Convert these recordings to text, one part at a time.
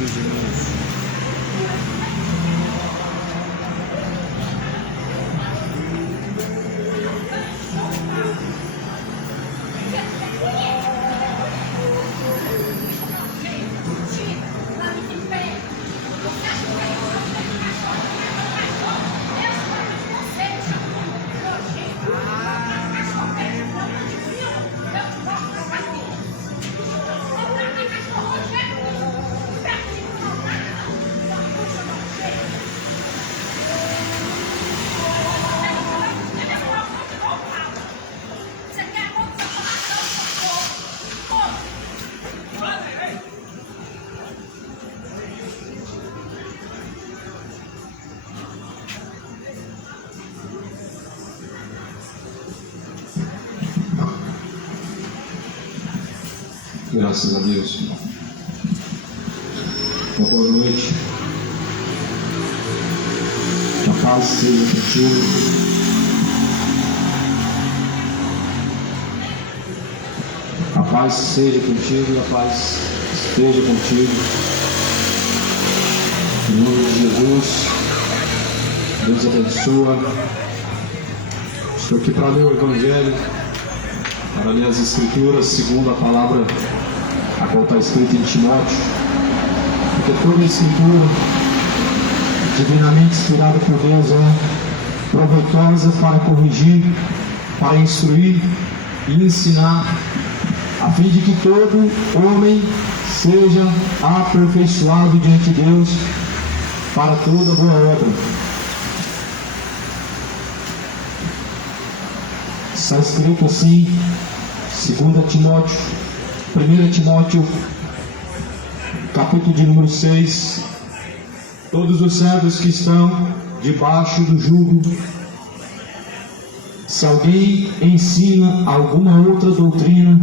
Jesus, irmãos. Graças a Deus. Uma boa noite. Que a paz seja contigo. A paz seja contigo e a paz esteja contigo. Em nome de Jesus, Deus abençoa. Estou aqui para ler o Evangelho, para ler as Escrituras segundo a palavra a qual está escrito em Timóteo, porque toda a Escritura, divinamente inspirada por Deus, é proveitosa para corrigir, para instruir e ensinar, a fim de que todo homem seja aperfeiçoado diante de Deus para toda boa obra. Está escrito assim, 2 Timóteo, 1 Timóteo, capítulo de número 6, todos os servos que estão debaixo do jugo, se alguém ensina alguma outra doutrina,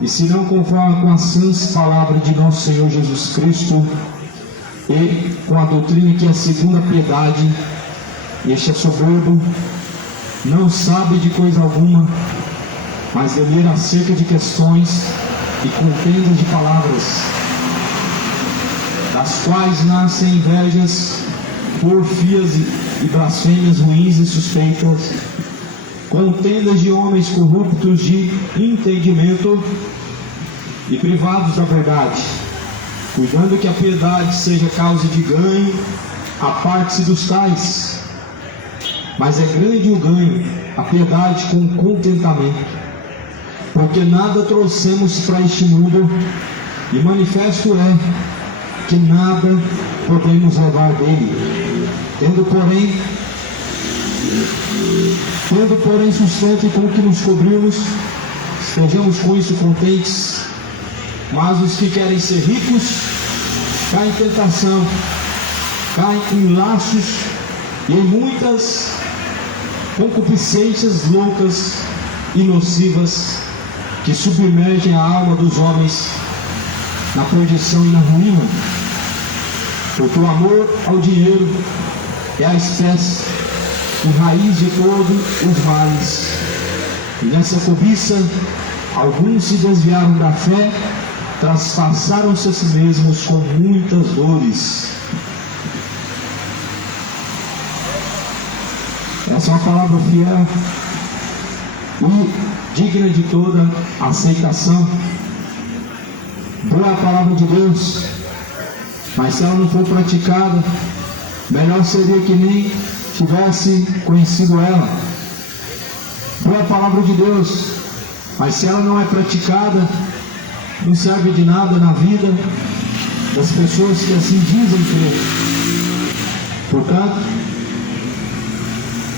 e se não conforma com a sãs palavras de nosso Senhor Jesus Cristo, e com a doutrina que é segundo a piedade, este é soberbo, não sabe de coisa alguma, mas delir acerca de questões e contendas de palavras, das quais nascem invejas, porfias e blasfêmias ruins e suspeitas, contendas de homens corruptos de entendimento e privados da verdade, cuidando que a piedade seja causa de ganho, aparte-se dos tais. Mas é grande o ganho, a piedade com contentamento, porque nada trouxemos para este mundo, e manifesto é que nada podemos levar dele, tendo porém sustento com o que nos cobrimos, estejamos com isso contentes. Mas os que querem ser ricos caem em tentação, caem em laços e em muitas concupiscências loucas e nocivas, que submergem a alma dos homens na perdição e na ruína. Porque o amor ao dinheiro é a espécie e raiz de todos os males. E nessa cobiça, alguns se desviaram da fé, traspassaram-se a si mesmos com muitas dores. Essa é uma palavra fiel e digna de toda aceitação. Boa é a palavra de Deus, mas se ela não for praticada, melhor seria que nem tivesse conhecido ela. Boa é a palavra de Deus, mas se ela não é praticada, não serve de nada na vida das pessoas que assim dizem crer. Portanto,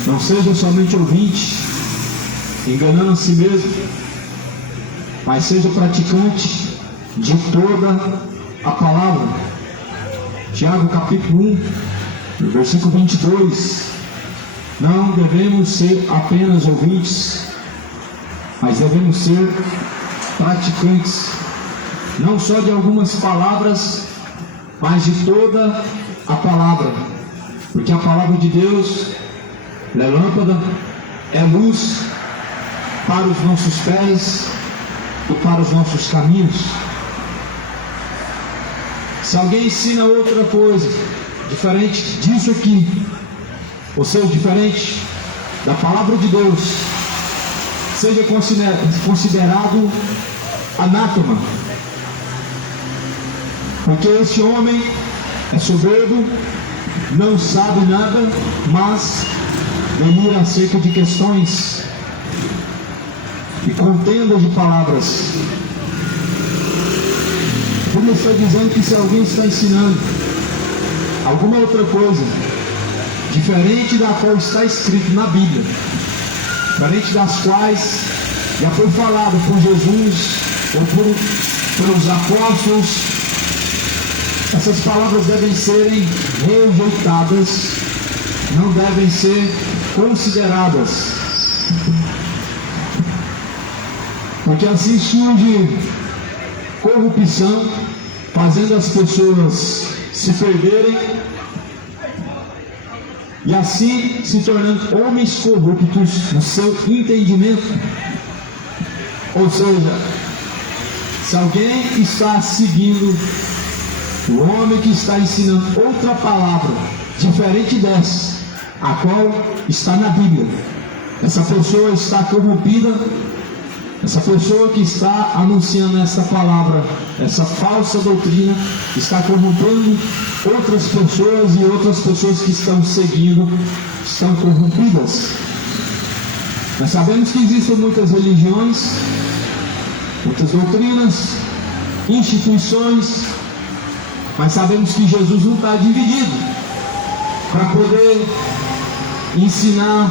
não seja somente ouvinte, enganando a si mesmo, mas seja praticante de toda a palavra. Tiago capítulo 1, versículo 22. Não devemos ser apenas ouvintes, mas devemos ser praticantes, não só de algumas palavras, mas de toda a palavra, porque a palavra de Deus é lâmpada, é luz para os nossos pés e para os nossos caminhos. Se alguém ensina outra coisa, diferente disso aqui, ou seja, diferente da palavra de Deus, seja considerado anátema, porque este homem é soberbo, não sabe nada, mas delira acerca de questões e contenda de palavras. Como está dizendo que se alguém está ensinando alguma outra coisa diferente da qual está escrito na Bíblia, diferente das quais já foi falado por Jesus ou pelos apóstolos, essas palavras devem serem rejeitadas, não devem ser consideradas, porque assim surge corrupção, fazendo as pessoas se perderem e assim se tornando homens corruptos no seu entendimento. Ou seja, se alguém está seguindo o homem que está ensinando outra palavra diferente dessa, a qual está na Bíblia, essa pessoa está corrompida. Essa pessoa que está anunciando essa palavra, essa falsa doutrina, está corrompendo outras pessoas, e outras pessoas que estão seguindo estão corrompidas. Nós sabemos que existem muitas religiões, muitas doutrinas, instituições, mas sabemos que Jesus não está dividido para poder ensinar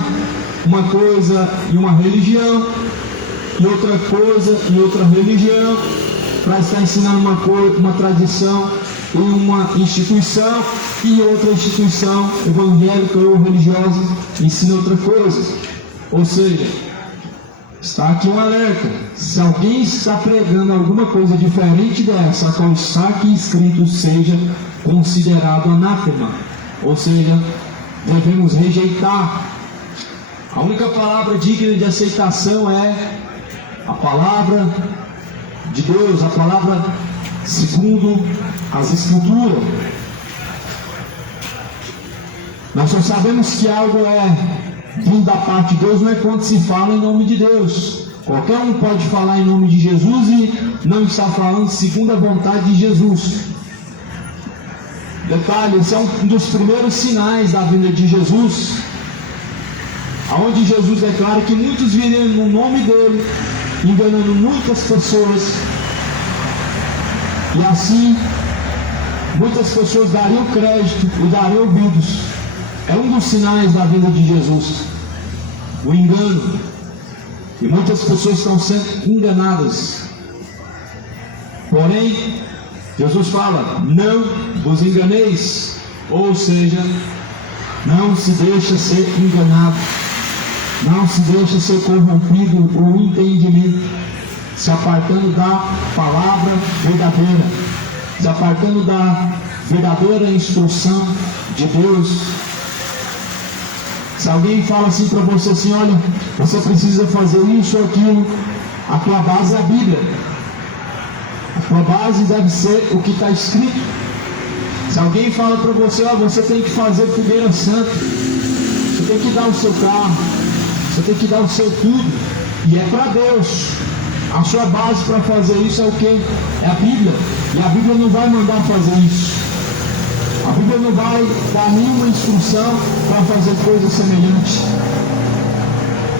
uma coisa em uma religião e outra coisa em outra religião, para estar ensinando uma tradição em uma instituição, e outra instituição evangélica ou religiosa ensina outra coisa. Ou seja, está aqui um alerta: se alguém está pregando alguma coisa diferente dessa, a qual está aqui escrito, seja considerado anátema, ou seja, devemos rejeitar. A única palavra digna de aceitação é a palavra de Deus, a palavra segundo as Escrituras. Nós só sabemos que algo é vindo da parte de Deus não é quando se fala em nome de Deus. Qualquer um pode falar em nome de Jesus e não está falando segundo a vontade de Jesus. Detalhe, esse é um dos primeiros sinais da vinda de Jesus, aonde Jesus declara que muitos viriam no nome dele, enganando muitas pessoas, e assim muitas pessoas dariam crédito e dariam ouvidos. É um dos sinais da vinda de Jesus, o engano, e muitas pessoas estão sendo enganadas. Porém, Jesus fala: não vos enganeis, ou seja, não se deixa ser enganado, não se deixa ser corrompido o entendimento, se apartando da palavra verdadeira, se apartando da verdadeira instrução de Deus. Se alguém fala assim para você assim: olha, você precisa fazer isso ou aquilo, a tua base é a Bíblia, a tua base deve ser o que está escrito. Se alguém fala para você: ó, você tem que fazer fogueira santa, você tem que dar o seu carro, você tem que dar o seu tudo, e é para Deus, a sua base para fazer isso é o que? É a Bíblia. E a Bíblia não vai mandar fazer isso. A Bíblia não vai dar nenhuma instrução para fazer coisa semelhante.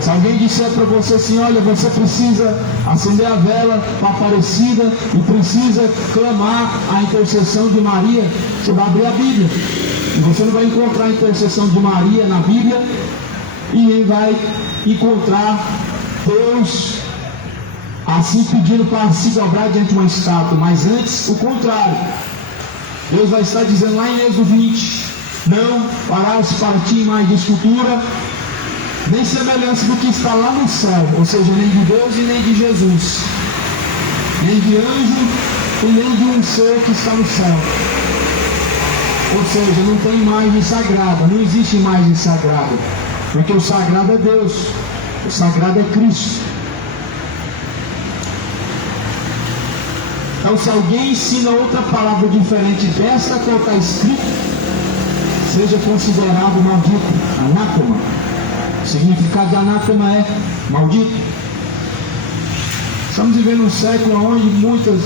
Se alguém disser para você assim: olha, você precisa acender a vela para a Aparecida e precisa clamar a intercessão de Maria, você vai abrir a Bíblia e você não vai encontrar a intercessão de Maria na Bíblia, e nem vai encontrar Deus assim pedindo para se dobrar diante de uma estátua, mas antes o contrário. Deus vai estar dizendo lá em Êxodo 20: não farás para ti mais de escultura, nem semelhança do que está lá no céu, ou seja, nem de Deus e nem de Jesus, nem de anjo e nem de um ser que está no céu. Ou seja, não tem imagem sagrada, não existe imagem sagrada, porque o sagrado é Deus, o sagrado é Cristo. Então, se alguém ensina outra palavra diferente dessa qual está escrito, seja considerado maldito, anátema. O significado de anátema é maldito. Estamos vivendo um século onde muitos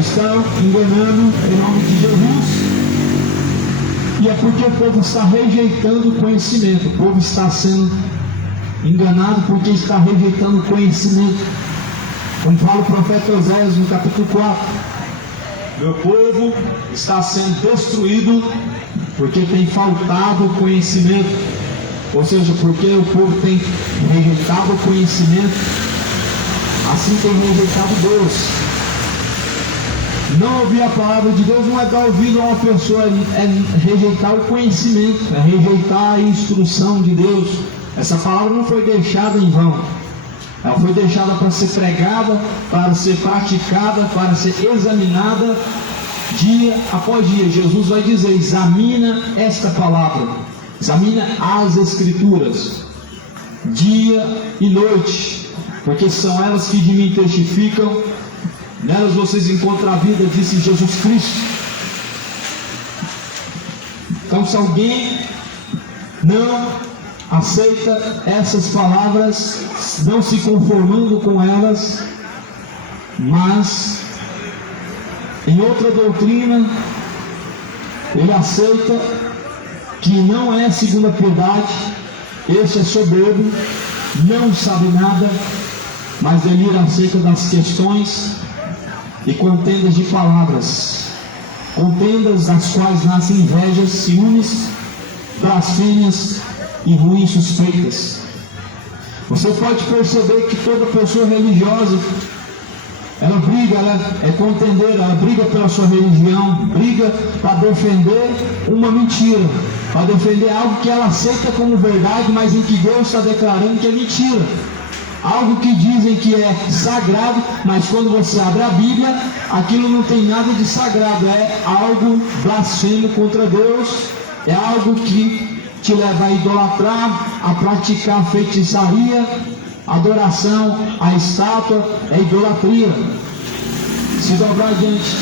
estão enganando em nome de Jesus. E é porque o povo está rejeitando o conhecimento. O povo está sendo enganado porque está rejeitando o conhecimento. Como fala o profeta Oséias no capítulo 4. Meu povo está sendo destruído porque tem faltado conhecimento. Ou seja, porque o povo tem rejeitado o conhecimento, assim tem rejeitado Deus. Não ouvir a palavra de Deus não é dar ouvido a uma pessoa, é rejeitar o conhecimento, é rejeitar a instrução de Deus. Essa palavra não foi deixada em vão. Ela foi deixada para ser pregada, para ser praticada, para ser examinada dia após dia. Jesus vai dizer: examina esta palavra, examina as Escrituras, dia e noite, porque são elas que de mim testificam. Nelas vocês encontram a vida, disse Jesus Cristo. Então, se alguém não aceita essas palavras, não se conformando com elas, mas em outra doutrina ele aceita que não é segundo a piedade, esse é soberbo, não sabe nada, mas delira acerca das questões e contendas de palavras, contendas das quais nascem invejas, ciúmes, blasfêmias e ruins suspeitas. Você pode perceber que toda pessoa religiosa, ela briga, ela é contendeira, ela briga pela sua religião, briga para defender uma mentira, para defender algo que ela aceita como verdade, mas em que Deus está declarando que é mentira. Algo que dizem que é sagrado, mas quando você abre a Bíblia, aquilo não tem nada de sagrado, é algo blasfemo contra Deus, é algo que te leva a idolatrar, a praticar feitiçaria, adoração à estátua, é idolatria. Se dobrar diante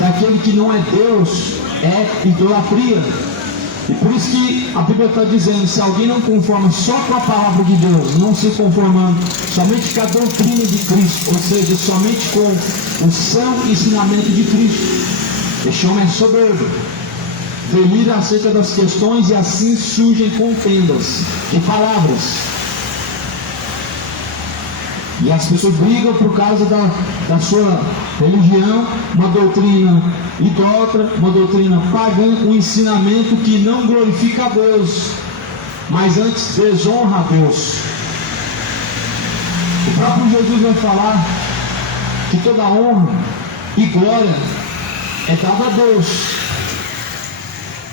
daquele que não é Deus, é idolatria. E por isso que a Bíblia está dizendo: se alguém não conforma só com a palavra de Deus, não se conformando somente com a doutrina de Cristo, ou seja, somente com o são ensinamento de Cristo, este homem é soberbo, delira acerca das questões, e assim surgem contendas de palavras. E as pessoas brigam por causa da sua religião, uma doutrina idólatra, uma doutrina pagã, um ensinamento que não glorifica a Deus, mas antes desonra a Deus. O próprio Jesus vai falar que toda honra e glória é dada a Deus.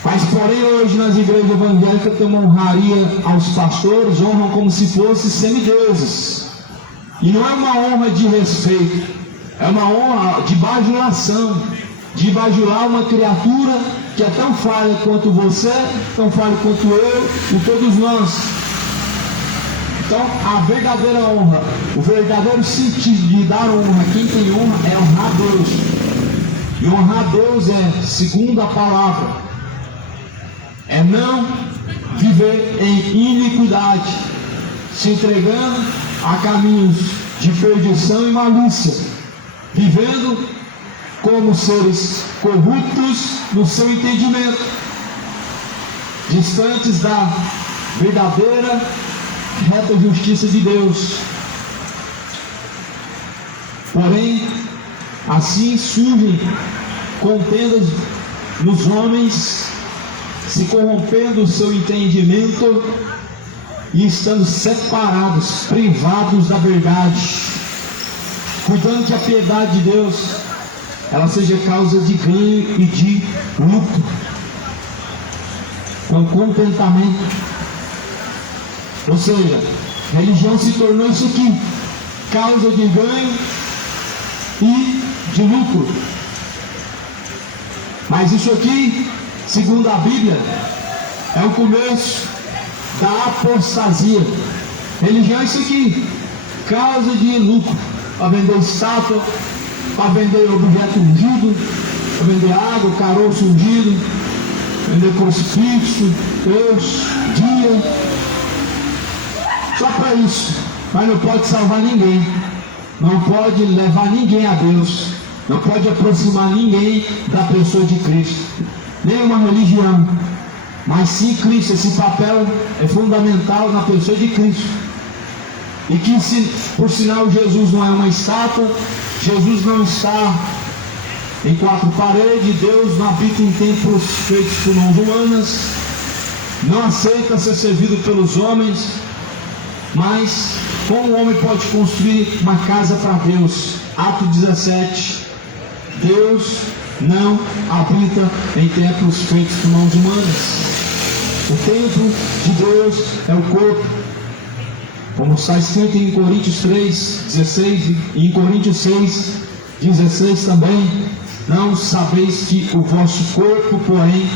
Mas porém hoje nas igrejas evangélicas tem uma honraria aos pastores, honram como se fossem semideuses. E não é uma honra de respeito, é uma honra de bajulação, de bajular uma criatura que é tão falha quanto você, tão falha quanto eu e todos nós. Então a verdadeira honra, o verdadeiro sentido de dar honra, quem tem honra, é honrar Deus. E honrar Deus é, segundo a palavra, é não viver em iniquidade, se entregando a caminhos de perdição e malícia, vivendo como seres corruptos no seu entendimento, distantes da verdadeira, reta justiça de Deus. Porém, assim surgem contendas nos homens, se corrompendo o seu entendimento e estando separados, privados da verdade, cuidando que a piedade de Deus ela seja causa de ganho e de lucro, com contentamento. Ou seja, religião se tornou isso aqui, causa de ganho e de lucro. Mas isso aqui, segundo a Bíblia, é o começo da apostasia. Religião é isso aqui, causa de lucro, para vender estátua, para vender objeto ungido, para vender água, caroço ungido, vender crucifixo, Deus, dia, só para isso. Mas não pode salvar ninguém, não pode levar ninguém a Deus, não pode aproximar ninguém da pessoa de Cristo, nenhuma religião, mas sim Cristo. Esse papel é fundamental na pessoa de Cristo. E que, por sinal, Jesus não é uma estátua, Jesus não está em quatro paredes, Deus não habita em templos feitos por mãos humanas, não aceita ser servido pelos homens. Mas como o homem pode construir uma casa para Deus? Atos 17, Deus não habita em templos feitos por mãos humanas. O templo de Deus é o corpo, como está escrito em Coríntios 3, 16 e em Coríntios 6, 16 também. Não sabeis que o vosso corpo, porém,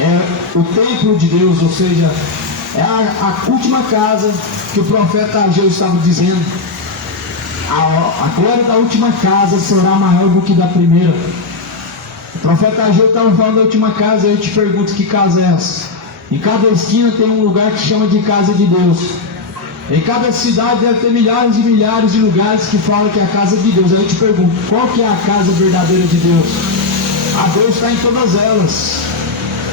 é o templo de Deus, ou seja, é a última casa que o profeta Ageu estava dizendo. A glória da última casa será maior do que da primeira. O profeta Ageu estava falando da última casa. Eu te pergunto, que casa é essa? Em cada esquina tem um lugar que chama de casa de Deus. Em cada cidade deve ter milhares e milhares de lugares que falam que é a casa de Deus. Aí eu te pergunto, qual que é a casa verdadeira de Deus? A Deus está em todas elas.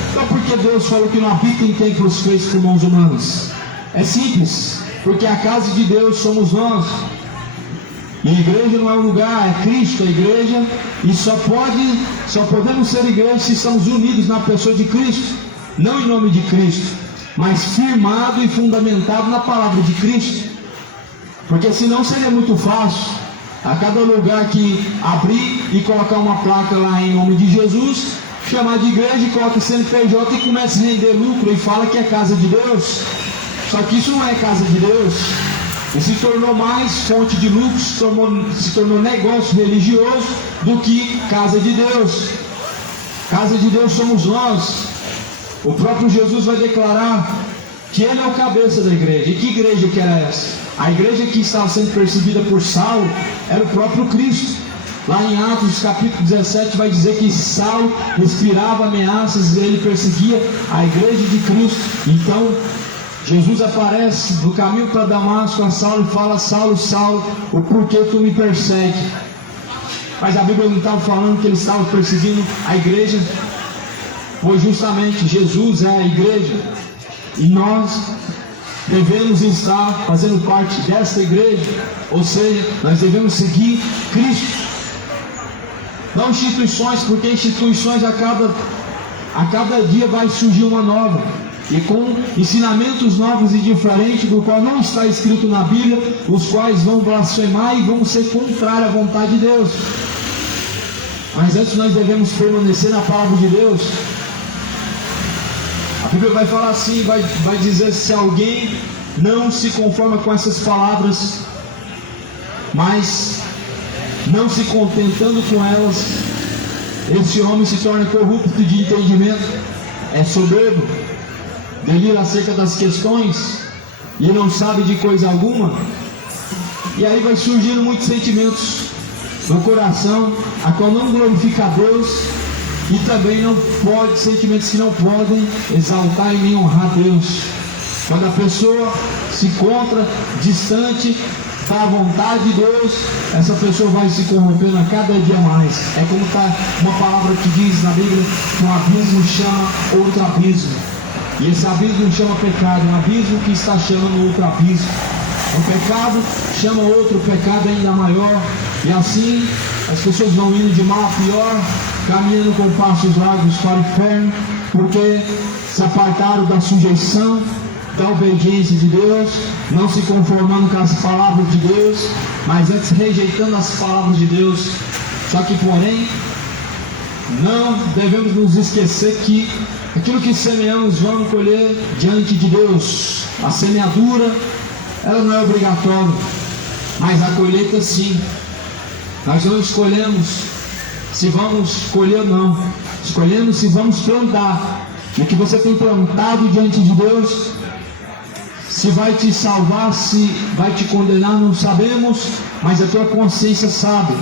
Então por que Deus falou que não habita em templos feitos por mãos humanas? É simples, porque a casa de Deus somos nós. E a igreja não é um lugar, é Cristo, a igreja. E só podemos ser igreja se estamos unidos na pessoa de Cristo. Não em nome de Cristo, mas firmado e fundamentado na palavra de Cristo. Porque senão seria muito fácil a cada lugar que abrir e colocar uma placa lá em nome de Jesus, chamar de igreja e coloca CNPJ e começa a render lucro e fala que é casa de Deus. Só que isso não é casa de Deus. E se tornou mais fonte de lucro, se tornou negócio religioso do que casa de Deus. Casa de Deus somos nós. O próprio Jesus vai declarar que Ele é o cabeça da igreja. E que igreja que era essa? A igreja que estava sendo percebida por Saulo era o próprio Cristo. Lá em Atos capítulo 17 vai dizer que Saulo inspirava ameaças e ele perseguia a igreja de Cristo. Então Jesus aparece no caminho para Damasco a Saulo e fala: Saulo, Saulo, o porquê tu me persegue? Mas a Bíblia não estava falando que ele estava perseguindo a igreja, pois justamente Jesus é a igreja, e nós devemos estar fazendo parte desta igreja, ou seja, nós devemos seguir Cristo, não instituições, porque instituições a cada dia vai surgir uma nova, e com ensinamentos novos e diferentes, do qual não está escrito na Bíblia, os quais vão blasfemar e vão ser contrários à vontade de Deus. Mas antes nós devemos permanecer na palavra de Deus. A Bíblia vai falar assim, vai dizer: se alguém não se conforma com essas palavras, mas não se contentando com elas, esse homem se torna corrupto de entendimento, é soberbo, delira acerca das questões e não sabe de coisa alguma. E aí vai surgindo muitos sentimentos no coração, a qual não glorifica a Deus, e também não pode, sentimentos que não podem exaltar e nem honrar Deus. Quando a pessoa se encontra distante da vontade de Deus, essa pessoa vai se corrompendo a cada dia mais. É como está uma palavra que diz na Bíblia que um abismo chama outro abismo, e esse abismo chama pecado, um abismo que está chamando outro abismo. Um pecado chama outro pecado ainda maior, e assim as pessoas vão indo de mal a pior, caminhando com passos largos para o inferno, porque se apartaram da sujeição, da obediência de Deus, não se conformando com as palavras de Deus, mas antes rejeitando as palavras de Deus. Só que, porém, não devemos nos esquecer que aquilo que semeamos vamos colher diante de Deus. A semeadura, ela não é obrigatória, mas a colheita sim. Nós não escolhemos se vamos colher ou não, escolhemos se vamos plantar. O que você tem plantado diante de Deus, Se vai te salvar, se vai te condenar, não sabemos, mas a tua consciência sabe.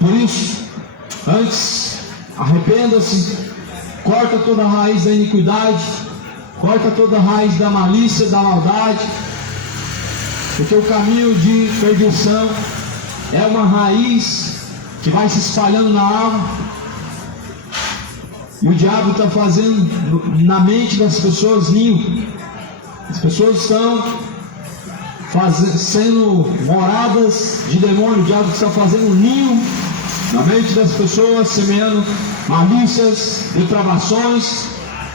Por isso, antes, arrependa-se, corta toda a raiz da iniquidade, corta toda a raiz da malícia, da maldade, porque o caminho de perdição é uma raiz que vai se espalhando na alma, e o diabo está fazendo na mente das pessoas ninho. As pessoas estão sendo moradas de demônio. O diabo está fazendo ninho na mente das pessoas, semeando malícias, depravações,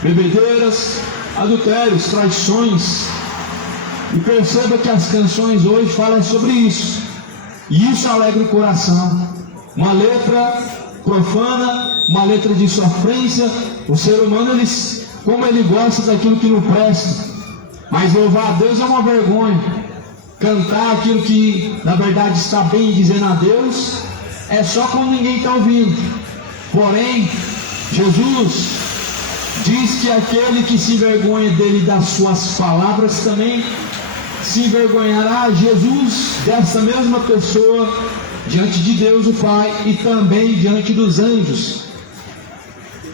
bebedeiras, adultérios, traições. E perceba que as canções hoje falam sobre isso, e isso alegra o coração. Uma letra profana, uma letra de sofrência. O ser humano, como ele gosta daquilo que não presta. Mas louvar a Deus é uma vergonha. Cantar aquilo que na verdade está bem, dizendo a Deus, é só quando ninguém está ouvindo. Porém, Jesus diz que aquele que se envergonha dele, das suas palavras, também se envergonhará Jesus dessa mesma pessoa diante de Deus o Pai e também diante dos anjos.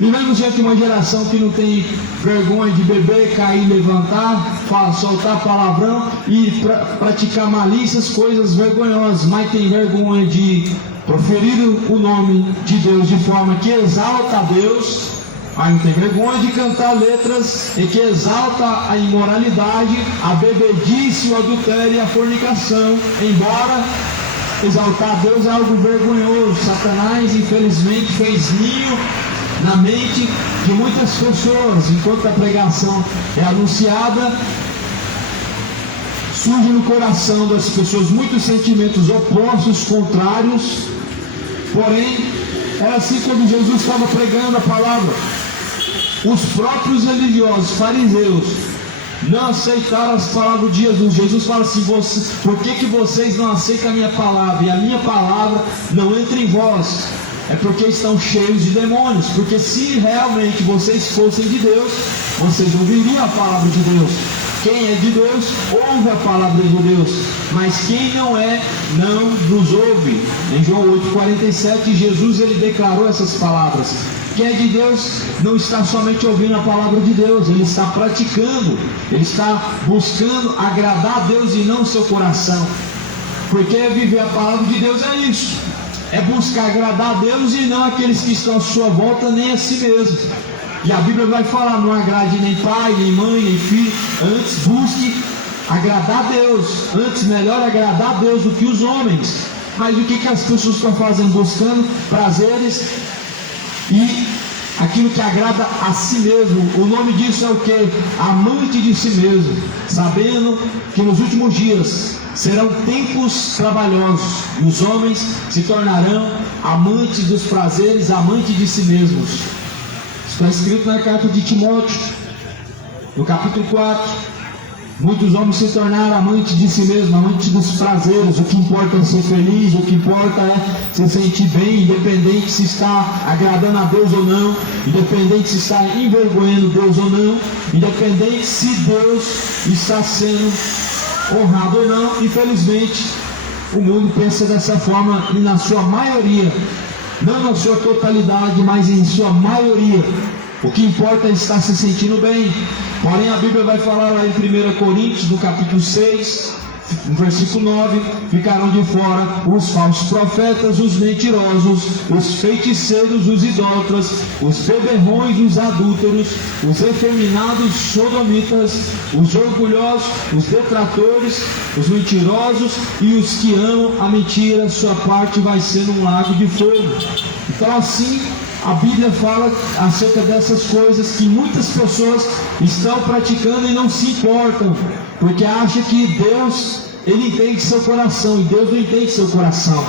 Vivemos diante de uma geração que não tem vergonha de beber, cair, levantar, soltar palavrão e praticar malícias, coisas vergonhosas, mas tem vergonha de proferir o nome de Deus de forma que exalta a Deus, mas não tem vergonha de cantar letras em que exalta a imoralidade, a bebedice, o adultério e a fornicação, embora exaltar a Deus é algo vergonhoso. Satanás, infelizmente, fez ninho na mente de muitas pessoas. Enquanto a pregação é anunciada, surge no coração das pessoas muitos sentimentos opostos, contrários. Porém, era assim quando Jesus estava pregando a palavra. Os próprios religiosos, fariseus, não aceitaram as palavras de Jesus. Jesus fala assim: por que vocês não aceitam a minha palavra? E a minha palavra não entra em vós. É porque estão cheios de demônios. Porque se realmente vocês fossem de Deus, vocês ouviriam a palavra de Deus. Quem é de Deus, ouve a palavra de Deus. Mas quem não é, não nos ouve. Em João 8,47, Jesus ele declarou essas palavras. Quem é de Deus não está somente ouvindo a palavra de Deus, ele está praticando, ele está buscando agradar a Deus e não o seu coração. Porque viver a palavra de Deus é isso, é buscar agradar a Deus e não aqueles que estão à sua volta, nem a si mesmo. E a Bíblia vai falar: não agrade nem pai, nem mãe, nem filho, antes busque agradar a Deus. Antes melhor agradar a Deus do que os homens. Mas o que as pessoas estão fazendo? Buscando prazeres e aquilo que agrada a si mesmo. O nome disso é o que? Amante de si mesmo, sabendo que nos últimos dias serão tempos trabalhosos e os homens se tornarão amantes dos prazeres, amantes de si mesmos. Está escrito na carta de Timóteo, no capítulo 4. Muitos homens se tornaram amantes de si mesmos, amantes dos prazeres. O que importa é ser feliz, o que importa é se sentir bem, independente se está agradando a Deus ou não, independente se está envergonhando Deus ou não, independente se Deus está sendo honrado ou não. Infelizmente, o mundo pensa dessa forma, e na sua maioria, não na sua totalidade, mas em sua maioria. O que importa é estar se sentindo bem. Porém, a Bíblia vai falar lá em 1 Coríntios, no capítulo 6, no versículo 9: ficarão de fora os falsos profetas, os mentirosos, os feiticeiros, os idólatras, os beberrões, os adúlteros, os efeminados, sodomitas, os orgulhosos, os detratores, os mentirosos e os que amam a mentira. Sua parte vai ser num lago de fogo. Então, assim, a Bíblia fala acerca dessas coisas que muitas pessoas estão praticando e não se importam, porque acham que Deus, Ele entende seu coração, e Deus não entende seu coração.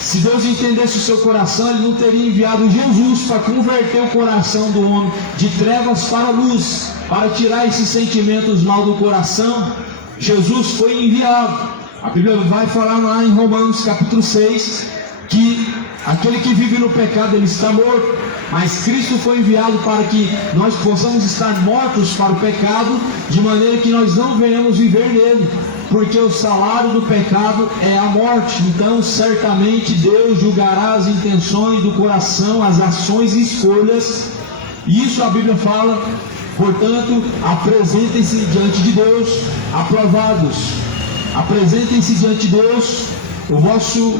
Se Deus entendesse o seu coração, Ele não teria enviado Jesus para converter o coração do homem de trevas para a luz, para tirar esses sentimentos mal do coração. Jesus foi enviado. A Bíblia vai falar lá em Romanos capítulo 6, que aquele que vive no pecado, ele está morto. mas Cristo foi enviado para que nós possamos estar mortos para o pecado, de maneira que nós não venhamos viver nele, porque o salário do pecado é a morte. Então certamente Deus julgará as intenções do coração, as ações e escolhas. Isso a Bíblia fala. Portanto, apresentem-se diante de Deus aprovados. Apresentem-se diante de Deus o vosso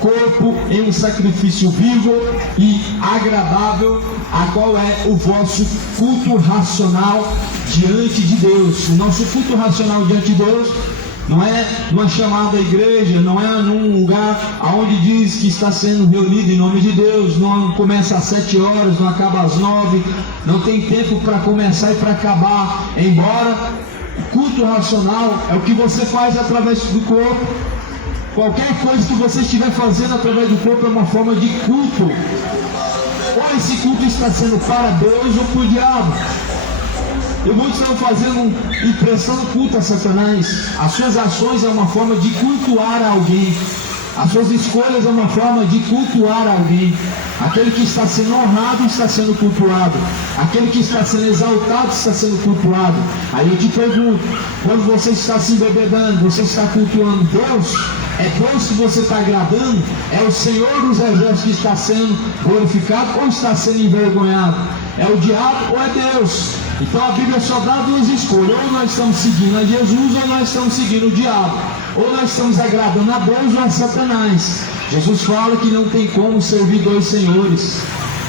corpo em um sacrifício vivo e agradável, a qual é o vosso culto racional diante de Deus. O nosso culto racional diante de Deus não é numa chamada igreja, não é num lugar onde diz que está sendo reunido em nome de Deus, não começa às 7 horas, não acaba às 9, não tem tempo para começar e para acabar. Embora o culto racional é o que você faz através do corpo. Qualquer coisa que você estiver fazendo através do corpo é uma forma de culto. Ou esse culto está sendo para Deus ou para o diabo. E muitos estão fazendo e prestando culto a Satanás. As suas ações é uma forma de cultuar alguém. As suas escolhas é uma forma de cultuar alguém. Aquele que está sendo honrado está sendo cultuado. Aquele que está sendo exaltado está sendo cultuado. Aí eu te pergunto, quando você está se embebedando, você está cultuando Deus? É Deus que você está agradando? É o Senhor dos Exércitos que está sendo glorificado ou está sendo envergonhado? É o diabo ou é Deus? Então a Bíblia só dá duas escolhas: ou nós estamos seguindo a Jesus ou nós estamos seguindo o diabo. Ou nós estamos agradando a Deus ou a Satanás. Jesus fala que não tem como servir dois senhores.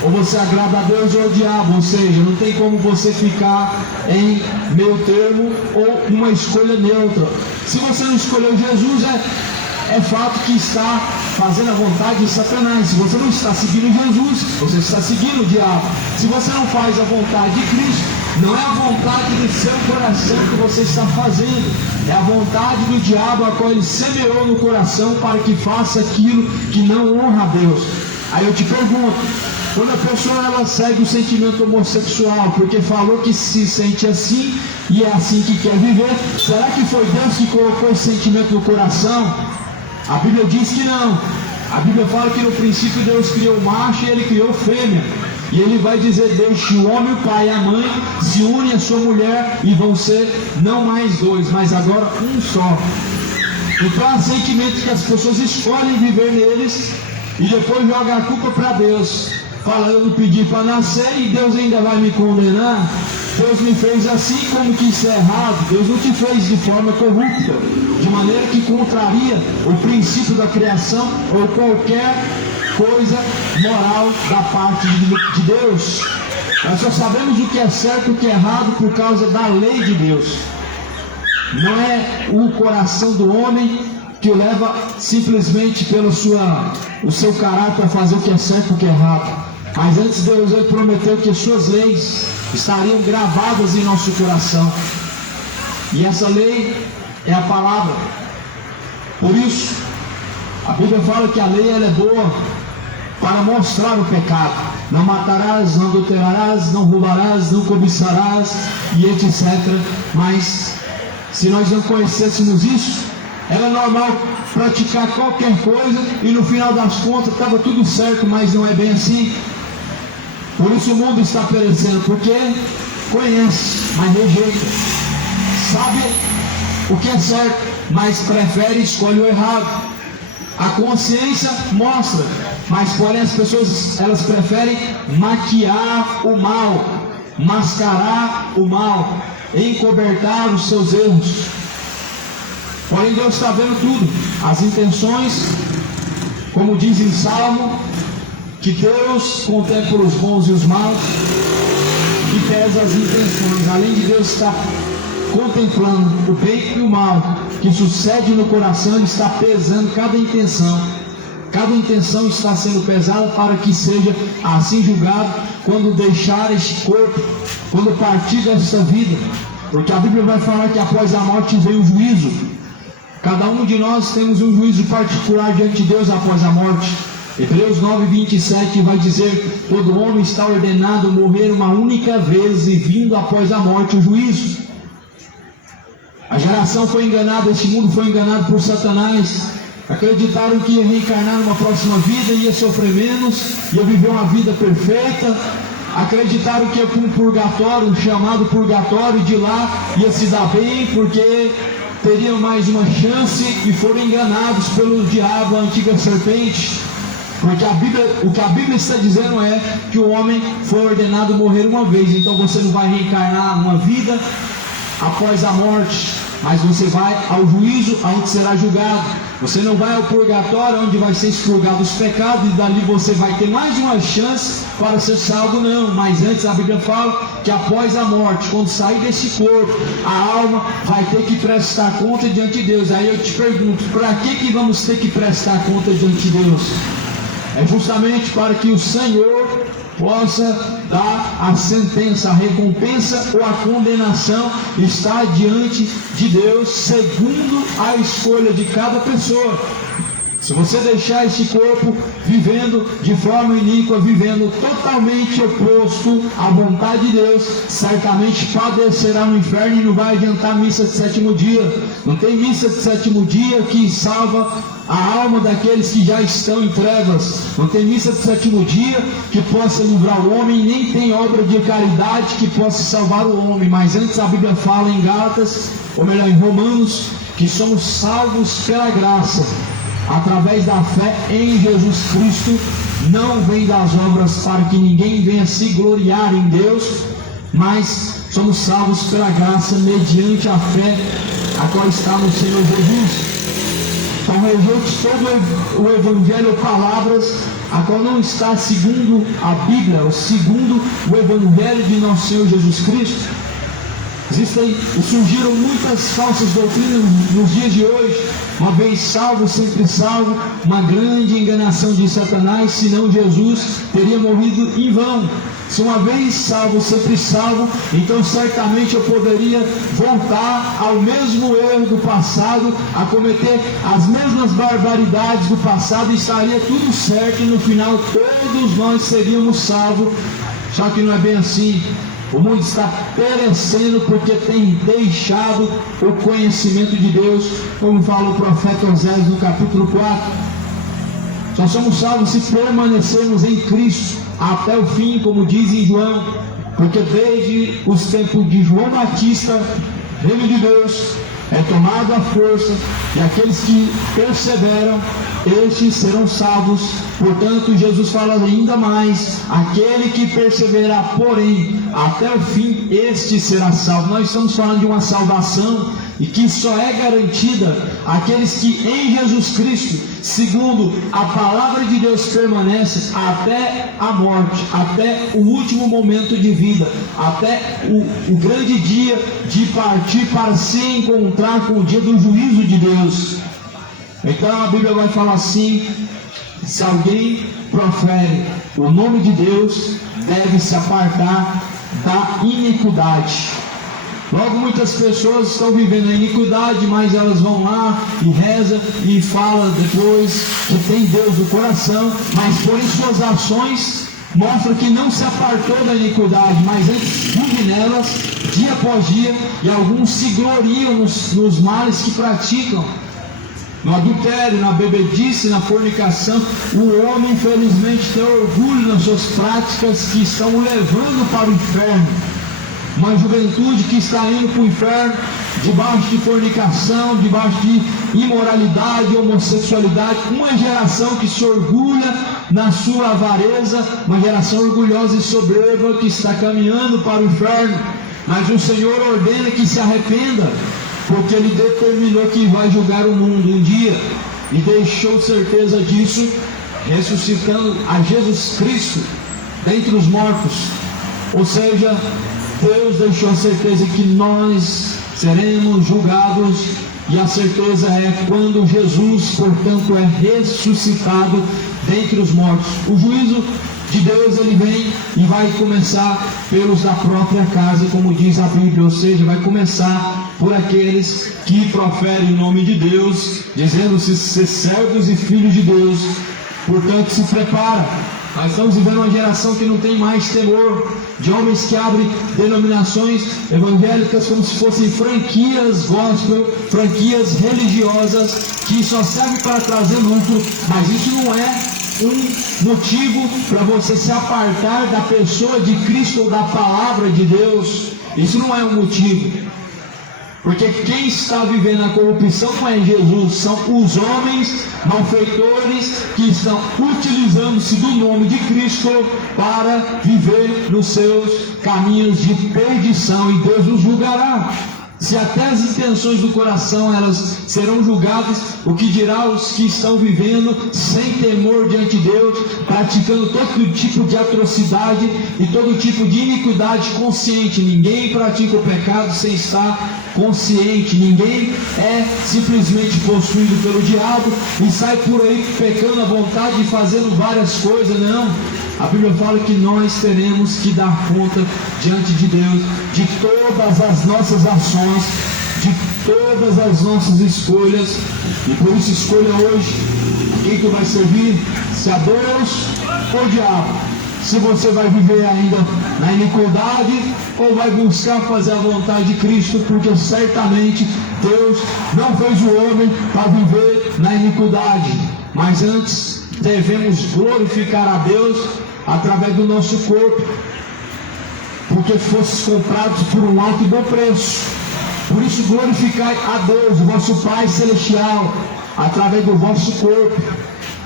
Ou você agrada a Deus ou ao diabo. Ou seja, não tem como você ficar em meio termo ou uma escolha neutra. Se você não escolheu Jesus, é fato que está fazendo a vontade de Satanás. Se você não está seguindo Jesus, você está seguindo o diabo. Se você não faz a vontade de Cristo, não é a vontade do seu coração que você está fazendo, é a vontade do diabo, a qual ele semeou no coração para que faça aquilo que não honra a Deus. Aí eu te pergunto, quando a pessoa ela segue o sentimento homossexual porque falou que se sente assim e é assim que quer viver, será que foi Deus que colocou esse sentimento no coração? A Bíblia diz que não. A Bíblia fala que no princípio Deus criou macho e ele criou fêmea. E ele vai dizer: deixe o homem, o pai e a mãe, se une a sua mulher e vão ser não mais dois, mas agora um só. Então há sentimentos que as pessoas escolhem viver neles e depois jogam a culpa para Deus. Fala: eu não pedi para nascer e Deus ainda vai me condenar. Deus me fez assim, como que isso é errado. Deus não te fez de forma corrupta, de maneira que contraria o princípio da criação ou qualquer coisa moral da parte de Deus. Nós só sabemos o que é certo e o que é errado por causa da lei de Deus. Não é o coração do homem que o leva simplesmente pelo o seu caráter a fazer o que é certo e o que é errado. Mas antes Deus ele prometeu que suas leis estariam gravadas em nosso coração. E essa lei é a palavra. Por isso, a Bíblia fala que a lei ela é boa para mostrar o pecado. Não matarás, não adulterarás, não roubarás, não cobiçarás e etc. Mas se nós não conhecêssemos isso, era normal praticar qualquer coisa e no final das contas estava tudo certo, mas não é bem assim. Por isso o mundo está perecendo, porque conhece, mas rejeita. Sabe o que é certo, mas prefere e escolhe o errado. A consciência mostra, mas porém as pessoas elas preferem maquiar o mal, mascarar o mal, encobertar os seus erros. Porém Deus está vendo tudo, as intenções, como diz em Salmo, que Deus contempla os bons e os maus e pesa as intenções. Além de Deus estar contemplando o bem e o mal que sucede no coração, Ele está pesando cada intenção. Cada intenção está sendo pesada para que seja assim julgado quando deixar este corpo, quando partir desta vida. Porque a Bíblia vai falar que após a morte vem o juízo. Cada um de nós temos um juízo particular diante de Deus após a morte. Hebreus 9:27 vai dizer: todo homem está ordenado a morrer uma única vez e vindo após a morte o juízo. A geração foi enganada, este mundo foi enganado por Satanás. acreditaram que ia reencarnar numa próxima vida, ia sofrer menos, ia viver uma vida perfeita, acreditaram que ia para um purgatório, um chamado purgatório, de lá ia se dar bem, porque teriam mais uma chance, e foram enganados pelo diabo, a antiga serpente. Porque o que a Bíblia está dizendo é que o homem foi ordenado morrer uma vez. Então você não vai reencarnar numa vida após a morte, mas você vai ao juízo, onde será julgado. Você não vai ao purgatório, onde vai ser expurgado os pecados, e dali você vai ter mais uma chance para ser salvo, não. Mas antes a Bíblia fala que após a morte, quando sair desse corpo, a alma vai ter que prestar conta diante de Deus. Aí eu te pergunto, para que vamos ter que prestar conta diante de Deus? É justamente para que o Senhor possa dar a sentença, a recompensa ou a condenação está diante de Deus, segundo a escolha de cada pessoa. Se você deixar esse corpo vivendo de forma iníqua, vivendo totalmente oposto à vontade de Deus, certamente padecerá no inferno, e não vai adiantar a missa de sétimo dia. Não tem missa de sétimo dia que salva a alma daqueles que já estão em trevas. Não tem missa de sétimo dia que possa livrar o homem, nem tem obra de caridade que possa salvar o homem. Mas antes a Bíblia fala em Gálatas, ou melhor, em Romanos, que somos salvos pela graça, através da fé em Jesus Cristo, não vem das obras, para que ninguém venha se gloriar em Deus, mas somos salvos pela graça, mediante a fé a qual está no Senhor Jesus. Então rejeite todo o Evangelho ou palavras a qual não está segundo a Bíblia, ou segundo o Evangelho de nosso Senhor Jesus Cristo. Existem e surgiram muitas falsas doutrinas nos dias de hoje. Uma vez salvo, sempre salvo, uma grande enganação de Satanás, senão Jesus teria morrido em vão. Se uma vez salvo, sempre salvo, então certamente eu poderia voltar ao mesmo erro do passado, a cometer as mesmas barbaridades do passado, e estaria tudo certo, e no final todos nós seríamos salvos. Só que não é bem assim. O mundo está perecendo porque tem deixado o conhecimento de Deus, como fala o profeta Oséias no capítulo 4. Só somos salvos se permanecermos em Cristo até o fim, como diz em João, porque desde os tempos de João Batista, reino de Deus é tomado à força, e aqueles que perseveram, estes serão salvos. Portanto, Jesus fala ainda mais: aquele que perseverar, porém, até o fim, este será salvo. Nós estamos falando de uma salvação e que só é garantida àqueles que em Jesus Cristo, segundo a palavra de Deus, permanecem até a morte, até o último momento de vida, até o grande dia de partir para se encontrar com o dia do juízo de Deus. Então a Bíblia vai falar assim: se alguém profere o nome de Deus, deve se apartar da iniquidade. Logo, muitas pessoas estão vivendo a iniquidade, mas elas vão lá e rezam e falam depois que tem Deus no coração, mas porém suas ações mostram que não se apartou da iniquidade, mas antes vive nelas dia após dia, e alguns se gloriam nos males que praticam. No adultério, na bebedice, na fornicação, o homem infelizmente tem orgulho nas suas práticas que estão o levando para o inferno. Uma juventude que está indo para o inferno debaixo de fornicação, debaixo de imoralidade, homossexualidade. Uma geração que se orgulha na sua avareza, uma geração orgulhosa e soberba que está caminhando para o inferno. Mas o Senhor ordena que se arrependa, porque Ele determinou que vai julgar o mundo um dia, e deixou certeza disso, ressuscitando a Jesus Cristo dentre os mortos. Ou seja, Deus deixou a certeza que nós seremos julgados, e a certeza é quando Jesus, portanto, é ressuscitado dentre os mortos. O juízo de Deus, ele vem e vai começar pelos da própria casa, como diz a Bíblia, ou seja, vai começar por aqueles que proferem o nome de Deus, dizendo-se ser servos e filhos de Deus. Portanto, se prepara. Nós estamos vivendo uma geração que não tem mais temor. de homens que abrem denominações evangélicas como se fossem franquias gospel, franquias religiosas, que só servem para trazer lucro, mas isso não é um motivo para você se apartar da pessoa de Cristo ou da palavra de Deus. Isso não é um motivo. Porque quem está vivendo a corrupção não é Jesus, são os homens malfeitores que estão utilizando-se do nome de Cristo para viver nos seus caminhos de perdição, e Deus os julgará. Se até as intenções do coração elas serão julgadas, o que dirá os que estão vivendo sem temor diante de Deus, praticando todo tipo de atrocidade e todo tipo de iniquidade consciente. Ninguém pratica o pecado sem estar consciente, ninguém é simplesmente possuído pelo diabo e sai por aí pecando à vontade e fazendo várias coisas. Não, a Bíblia fala que nós teremos que dar conta diante de Deus de todas as nossas ações, de todas as nossas escolhas, e por isso escolha hoje quem tu vai servir, se a Deus ou o diabo. Se você vai viver ainda na iniquidade ou vai buscar fazer a vontade de Cristo, porque certamente Deus não fez o homem para viver na iniquidade, mas antes devemos glorificar a Deus através do nosso corpo, porque fostes comprados por um alto e bom preço. Por isso glorificai a Deus, vosso Pai Celestial, através do vosso corpo.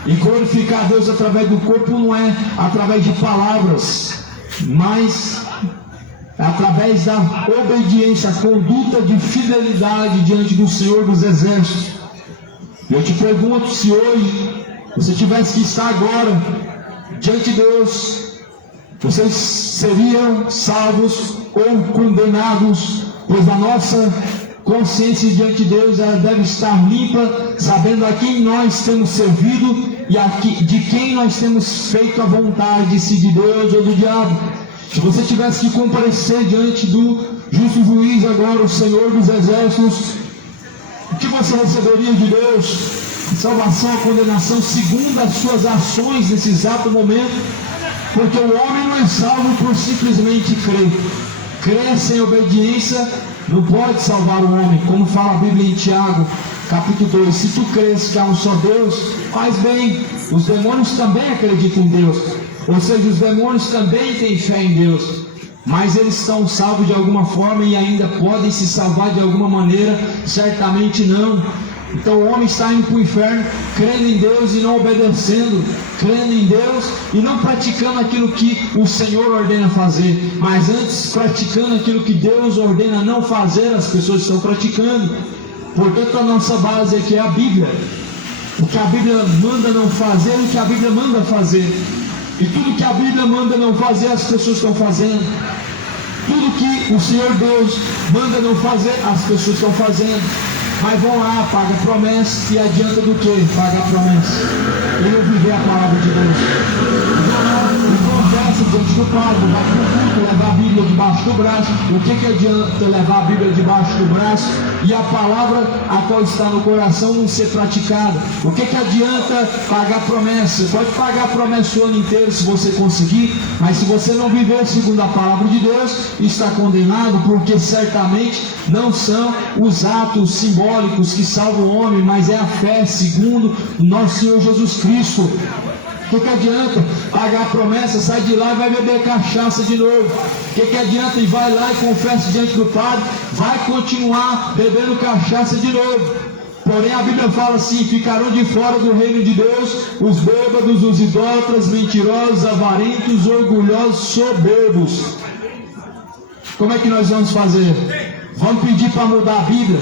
E glorificar a Deus através do corpo não é através de palavras, mas através da obediência, a conduta de fidelidade diante do Senhor dos Exércitos. Eu te pergunto, se hoje você tivesse que estar agora diante de Deus, vocês seriam salvos ou condenados? Pois a nossa consciência diante de Deus, ela deve estar limpa, sabendo a quem nós temos servido e de quem nós temos feito a vontade, se de Deus ou do diabo. Se você tivesse que comparecer diante do justo juiz agora, o Senhor dos Exércitos, o que você receberia de Deus? Salvação ou condenação segundo as suas ações nesse exato momento, porque o homem não é salvo por simplesmente crer. Crer sem obediência não pode salvar o homem, como fala a Bíblia em Tiago, capítulo 2. Se tu crês que há um só Deus, faz bem. Os demônios também acreditam em Deus, ou seja, os demônios também têm fé em Deus, mas eles são salvos de alguma forma e ainda podem se salvar de alguma maneira? Certamente não. Então o homem está indo para o inferno, crendo em Deus e não obedecendo, crendo em Deus e não praticando aquilo que o Senhor ordena fazer, mas antes praticando aquilo que Deus ordena não fazer, as pessoas estão praticando. Portanto, a nossa base aqui é a Bíblia. O que a Bíblia manda não fazer, o que a Bíblia manda fazer. E tudo que a Bíblia manda não fazer, as pessoas estão fazendo. Tudo que o Senhor Deus manda não fazer, as pessoas estão fazendo. Mas vão lá, paga promessa, e adianta do que pagar promessa? E não viver a palavra de Deus. Vão lá e conversa diante do Padre, vai para o culto, levar a Bíblia debaixo do braço. O que adianta levar a Bíblia debaixo do braço e a palavra a qual está no coração não ser praticada? O que adianta pagar promessa? Pode pagar promessa o ano inteiro se você conseguir, mas se você não viver segundo a palavra de Deus, está condenado, porque certamente não são os atos simbólicos que salvam o homem, mas é a fé segundo o nosso Senhor Jesus Cristo. O que adianta pagar a promessa, sai de lá e vai beber cachaça de novo? O que adianta e vai lá e confessa diante do Padre, vai continuar bebendo cachaça de novo? Porém a Bíblia fala assim: ficarão de fora do reino de Deus os bêbados, os idólatras, mentirosos, avarentos, orgulhosos, soberbos. Como é que nós vamos fazer? Vamos pedir para mudar a Bíblia?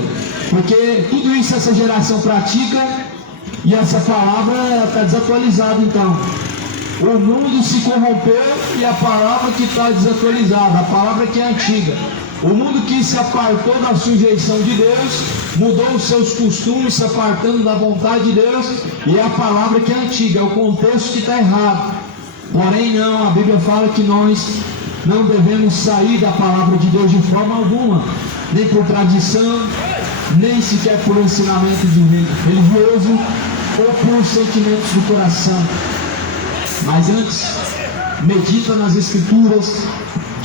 Porque tudo isso essa geração pratica e essa palavra está desatualizada. Então o mundo se corrompeu e a palavra que está desatualizada, a palavra que é antiga. O mundo que se apartou da sujeição de Deus, mudou os seus costumes, se apartando da vontade de Deus, e é a palavra que é antiga, é o contexto que está errado. Porém não, a Bíblia fala que nós não devemos sair da palavra de Deus de forma alguma, nem por tradição, nem sequer por ensinamento de religioso ou por sentimentos do coração. Mas antes, medita nas Escrituras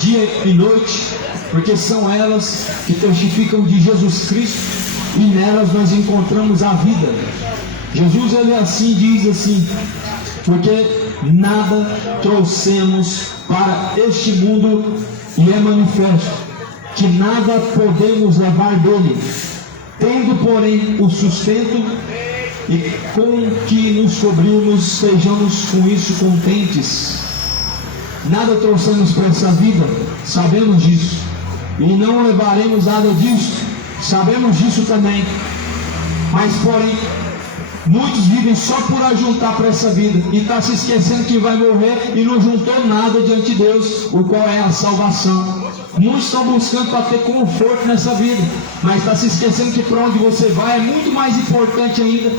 dia e noite, porque são elas que testificam de Jesus Cristo, e nelas nós encontramos a vida. Jesus, ele assim diz assim: porque nada trouxemos para este mundo, e é manifesto que nada podemos levar dele, tendo porém o sustento, e com que nos cobrimos, sejamos com isso contentes. Nada trouxemos para essa vida, sabemos disso, e não levaremos nada disso, sabemos disso também. Mas porém, muitos vivem só por ajuntar para essa vida, e está se esquecendo que vai morrer e não juntou nada diante de Deus, o qual é a salvação. Muitos estão buscando para ter conforto nessa vida, mas está se esquecendo que para onde você vai é muito mais importante ainda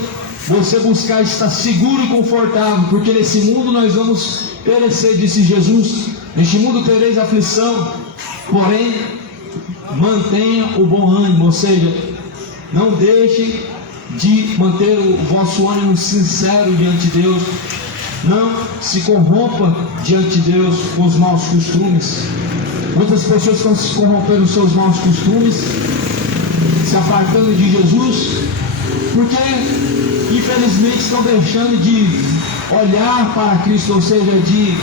você buscar estar seguro e confortável, porque nesse mundo nós vamos perecer, disse Jesus. Neste mundo tereis aflição, porém mantenha o bom ânimo, ou seja, não deixe de manter o vosso ânimo sincero diante de Deus. Não se corrompa diante de Deus com os maus costumes. Muitas pessoas estão se corrompendo os seus maus costumes, se apartando de Jesus, porque infelizmente estão deixando de olhar para Cristo, ou seja, de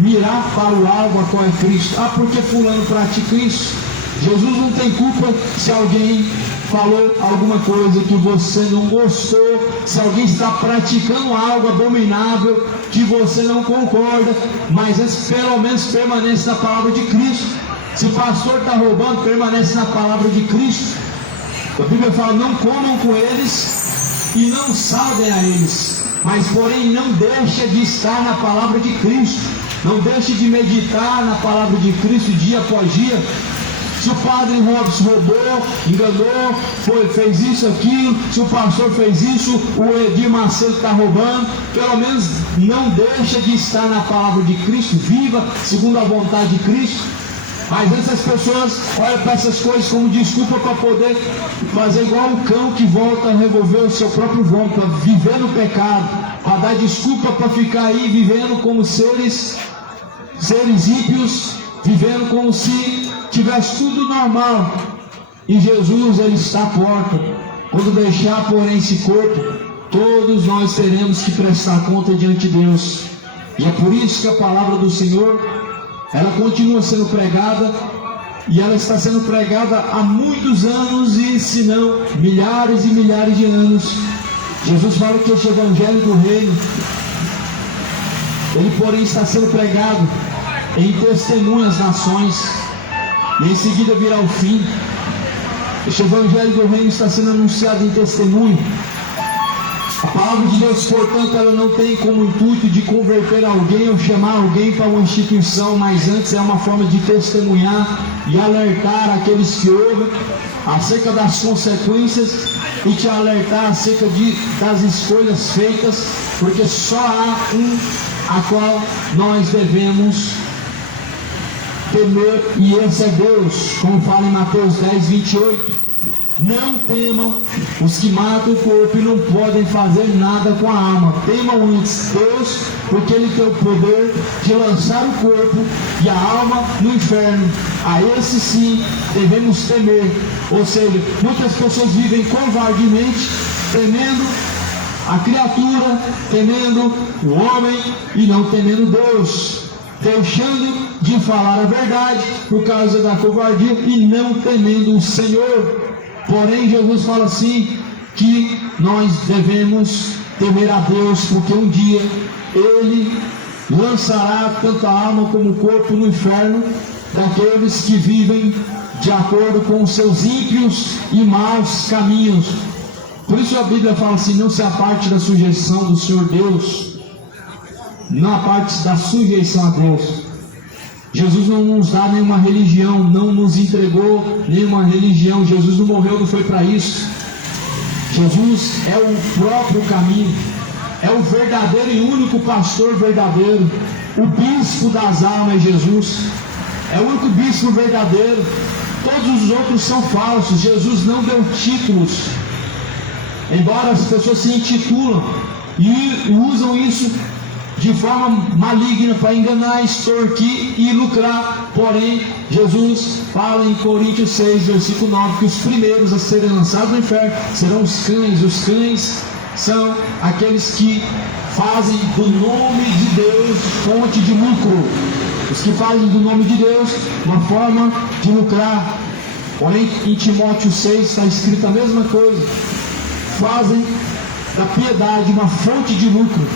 mirar para o alvo a qual é Cristo. Ah, porque fulano pratica isso? Jesus não tem culpa se alguém falou alguma coisa que você não gostou, se alguém está praticando algo abominável que você não concorda, mas pelo menos permanece na palavra de Cristo. Se o pastor está roubando, permanece na palavra de Cristo. A Bíblia fala: não comam com eles e não saudem a eles, mas porém não deixa de estar na palavra de Cristo, não deixe de meditar na palavra de Cristo dia após dia. Se o padre Robson roubou, enganou, fez isso, aquilo, se o pastor fez isso, o Edir Macedo está roubando, pelo menos não deixa de estar na palavra de Cristo, viva segundo a vontade de Cristo. Mas antes as pessoas olham para essas coisas como desculpa para poder fazer igual o cão que volta a revolver o seu próprio vômito, para viver no pecado, para dar desculpa para ficar aí vivendo como seres ímpios, vivendo como se tivesse tudo normal. E Jesus, ele está à porta. Quando deixar, porém, esse corpo, todos nós teremos que prestar conta diante de Deus. E é por isso que a palavra do Senhor, ela continua sendo pregada, e ela está sendo pregada há muitos anos, e se não milhares e milhares de anos. Jesus fala que este evangelho do reino, ele porém está sendo pregado em testemunho às nações, e em seguida virá o fim. Este evangelho do reino está sendo anunciado em testemunho. A palavra de Deus, portanto, ela não tem como intuito de converter alguém ou chamar alguém para uma instituição, mas antes é uma forma de testemunhar e alertar aqueles que ouvem acerca das consequências, e te alertar acerca das escolhas feitas, porque só há um a qual nós devemos temer, e esse é Deus, como fala em Mateus 10:28. Não temam os que matam o corpo e não podem fazer nada com a alma. Temam antes Deus, porque Ele tem o poder de lançar o corpo e a alma no inferno. A esse sim devemos temer. Ou seja, muitas pessoas vivem covardemente, temendo a criatura, temendo o homem e não temendo Deus, deixando de falar a verdade por causa da covardia e não temendo o Senhor. Porém, Jesus fala assim, que nós devemos temer a Deus, porque um dia Ele lançará tanto a alma como o corpo no inferno daqueles que vivem de acordo com os seus ímpios e maus caminhos. Por isso a Bíblia fala assim: não se aparte da sujeição do Senhor Deus, não aparte da sujeição a Deus. Jesus não nos dá nenhuma religião, não nos entregou nenhuma religião. Jesus não morreu, não foi para isso. Jesus é o próprio caminho, é o verdadeiro e único pastor verdadeiro. O bispo das almas é Jesus, é o único bispo verdadeiro. Todos os outros são falsos. Jesus não deu títulos, embora as pessoas se intitulam e usam isso de forma maligna para enganar, extorquir e lucrar. Porém, Jesus fala em Coríntios 6, versículo 9, que os primeiros a serem lançados no inferno serão os cães. Os cães são aqueles que fazem do nome de Deus fonte de lucro. Os que fazem do nome de Deus uma forma de lucrar. Porém, em Timóteo 6 está escrito a mesma coisa. Fazem da piedade uma fonte de lucro.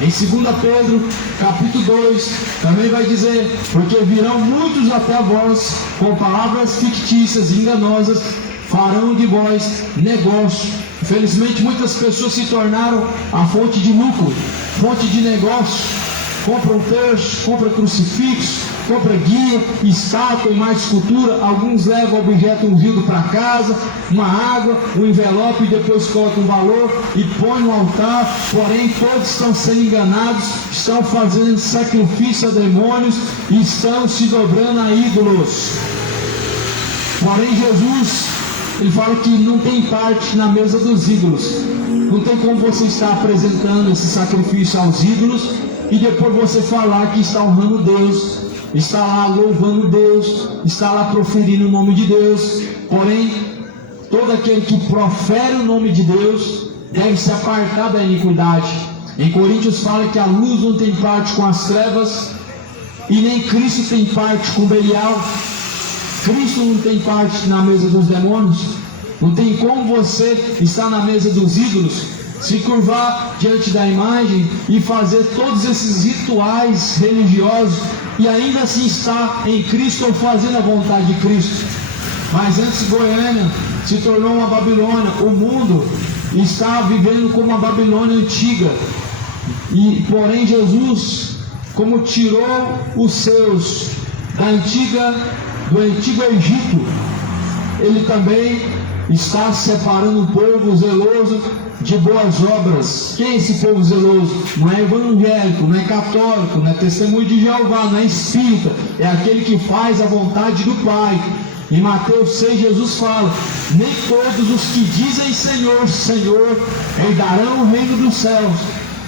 Em 2 Pedro, capítulo 2, também vai dizer: porque virão muitos até vós, com palavras fictícias e enganosas, farão de vós negócio. Infelizmente, muitas pessoas se tornaram a fonte de lucro, fonte de negócio. Compram peixe, compram crucifixo, compram guia, estátua e mais escultura. Alguns levam objeto ungido para casa, uma água, um envelope, e depois colocam um valor e põem no altar. Porém, todos estão sendo enganados, estão fazendo sacrifício a demônios e estão se dobrando a ídolos. Porém, Jesus, ele fala que não tem parte na mesa dos ídolos. Não tem como você estar apresentando esse sacrifício aos ídolos e depois você falar que está honrando Deus, está lá louvando Deus, está lá proferindo o nome de Deus. Porém, todo aquele que profere o nome de Deus deve se apartar da iniquidade. Em Coríntios fala que a luz não tem parte com as trevas, e nem Cristo tem parte com Belial. Cristo não tem parte na mesa dos demônios. Não tem como você estar na mesa dos ídolos, se curvar diante da imagem e fazer todos esses rituais religiosos e ainda assim estar em Cristo ou fazendo a vontade de Cristo. Mas antes Goiânia se tornou uma Babilônia. O mundo está vivendo como uma Babilônia antiga. E porém Jesus, como tirou os seus do antigo Egito, ele também está separando um povo zeloso de boas obras. Quem é esse povo zeloso? Não é evangélico, não é católico, não é testemunho de Jeová, não é espírita. É aquele que faz a vontade do Pai. Em Mateus 6, Jesus fala: nem todos os que dizem Senhor, Senhor, herdarão o reino dos céus,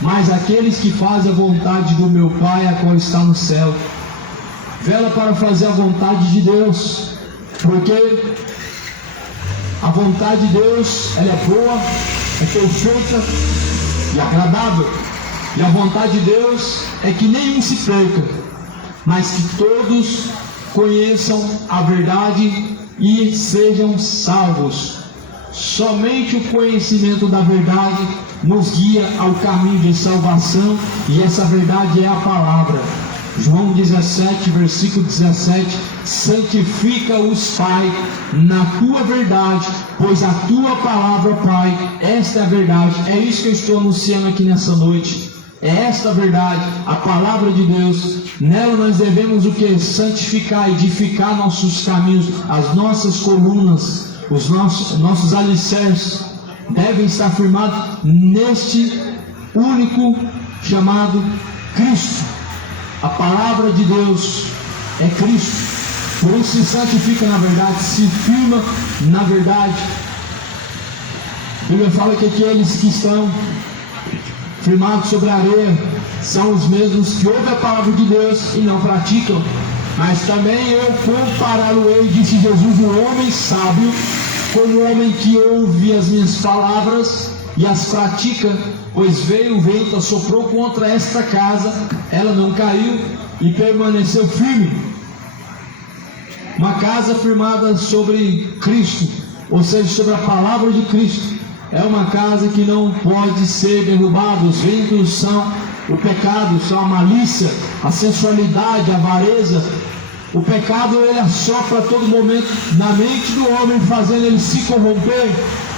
mas aqueles que fazem a vontade do meu Pai, a qual está no céu. Vela para fazer a vontade de Deus, porque a vontade de Deus, ela é boa, é perfeita e agradável. E a vontade de Deus é que nenhum se perca, mas que todos conheçam a verdade e sejam salvos. Somente o conhecimento da verdade nos guia ao caminho de salvação, e essa verdade é a palavra. João 17, versículo 17: santifica-os, Pai, na tua verdade, pois a tua palavra, Pai, esta é a verdade. É isso que eu estou anunciando aqui nessa noite. É esta a verdade, a palavra de Deus. Nela nós devemos o que? Santificar, edificar nossos caminhos, as nossas colunas, os nossos alicerces devem estar firmados neste único chamado Cristo. A palavra de Deus é Cristo. Por isso se santifica na verdade, se firma na verdade. A Bíblia fala que aqueles que estão firmados sobre a areia são os mesmos que ouvem a palavra de Deus e não praticam. Mas também eu compará-lo-ei, disse Jesus, um homem sábio, como um homem que ouve as minhas palavras e as pratica. Pois veio o vento, assoprou contra esta casa, ela não caiu e permaneceu firme. Uma casa firmada sobre Cristo, ou seja, sobre a palavra de Cristo, é uma casa que não pode ser derrubada. Os ventos são o pecado, são a malícia, a sensualidade, a avareza. O pecado, ele assopra a todo momento na mente do homem, fazendo ele se corromper.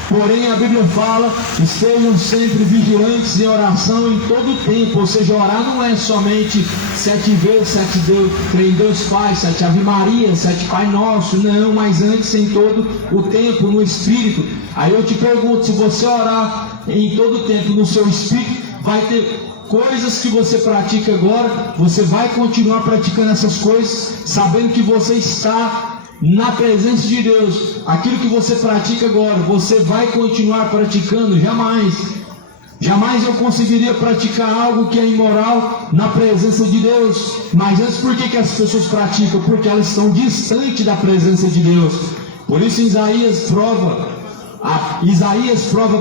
Porém a Bíblia fala: estejam sempre vigilantes em oração em todo o tempo. Ou seja, orar não é somente 7 vezes, 7 Deus, 3 Deus Pai, 7 Ave Maria, 7 Pai Nosso. Não, mas antes em todo o tempo, no Espírito. Aí eu te pergunto, se você orar em todo o tempo no seu Espírito, vai ter coisas que você pratica agora, você vai continuar praticando essas coisas, sabendo que você está na presença de Deus. Aquilo que você pratica agora, você vai continuar praticando? Jamais. Jamais eu conseguiria praticar algo que é imoral na presença de Deus. Mas antes, por que as pessoas praticam? Porque elas estão distantes da presença de Deus. Por isso Isaías prova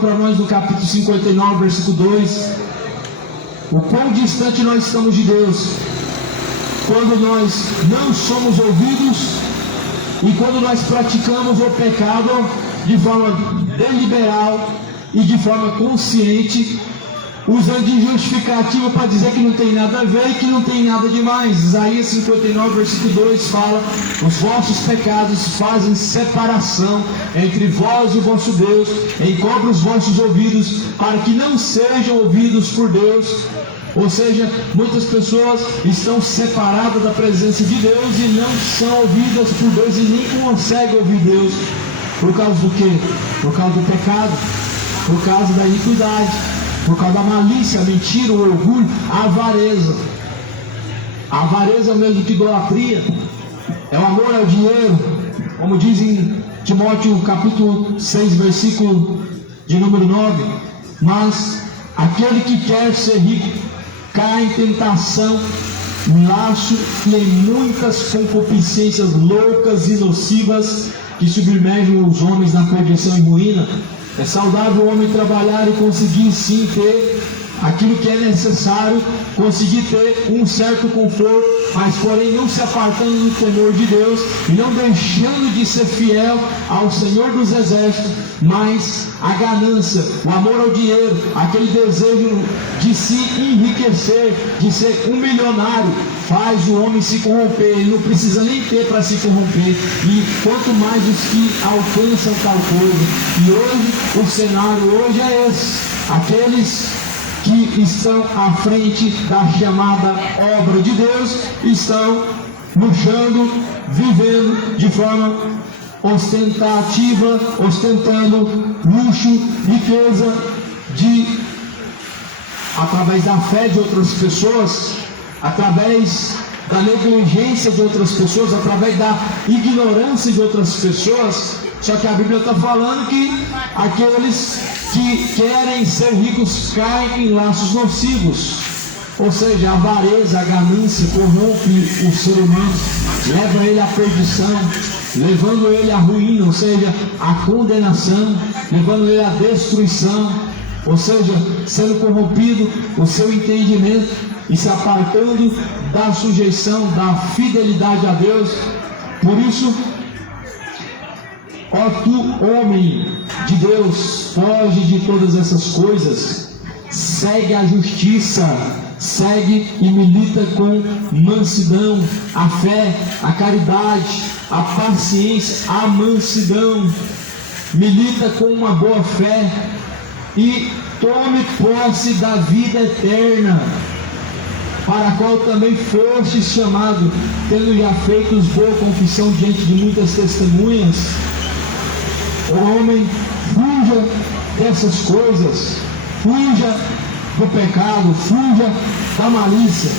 para nós no capítulo 59, versículo 2, o quão distante nós estamos de Deus, quando nós não somos ouvidos e quando nós praticamos o pecado de forma deliberada e de forma consciente, usando de justificativa para dizer que não tem nada a ver e que não tem nada demais. Isaías 59, versículo 2 fala: os vossos pecados fazem separação entre vós e o vosso Deus, encobre os vossos ouvidos para que não sejam ouvidos por Deus. Ou seja, muitas pessoas estão separadas da presença de Deus e não são ouvidas por Deus e nem conseguem ouvir Deus. Por causa do quê? Por causa do pecado, por causa da iniquidade, por causa da malícia, a mentira, o orgulho, a avareza. A avareza é mesmo que idolatria, é o amor ao dinheiro, como diz em Timóteo capítulo 6, versículo de número 9. Mas aquele que quer ser rico cai em tentação, em laço e em muitas concupiscências loucas e nocivas que submergem os homens na perdição e ruína. É saudável o homem trabalhar e conseguir sim ter aquilo que é necessário, conseguir ter um certo conforto, mas porém não se apartando do temor de Deus e não deixando de ser fiel ao Senhor dos Exércitos. Mas a ganância, o amor ao dinheiro, aquele desejo de se enriquecer, de ser um milionário, faz o homem se corromper. Ele não precisa nem ter para se corromper, e quanto mais os que alcançam tal coisa. E hoje, o cenário hoje é esse: aqueles que estão à frente da chamada obra de Deus estão luxando, vivendo de forma ostentativa, ostentando luxo, riqueza, através da fé de outras pessoas, através da negligência de outras pessoas, através da ignorância de outras pessoas. Só que a Bíblia está falando que aqueles que querem ser ricos caem em laços nocivos. Ou seja, a avareza, a ganância corrompe o ser humano, leva ele à perdição, levando ele à ruína, ou seja, à condenação, levando ele à destruição, ou seja, sendo corrompido o seu entendimento e se apartando da sujeição, da fidelidade a Deus. Por isso, ó tu, homem de Deus, foge de todas essas coisas, segue a justiça, segue e milita com mansidão, a fé, a caridade, a paciência, a mansidão, milita com uma boa fé e tome posse da vida eterna, para a qual também fostes chamado, tendo já feito boa confissão diante de muitas testemunhas. O homem, fuja dessas coisas, fuja do pecado, fuja da malícia,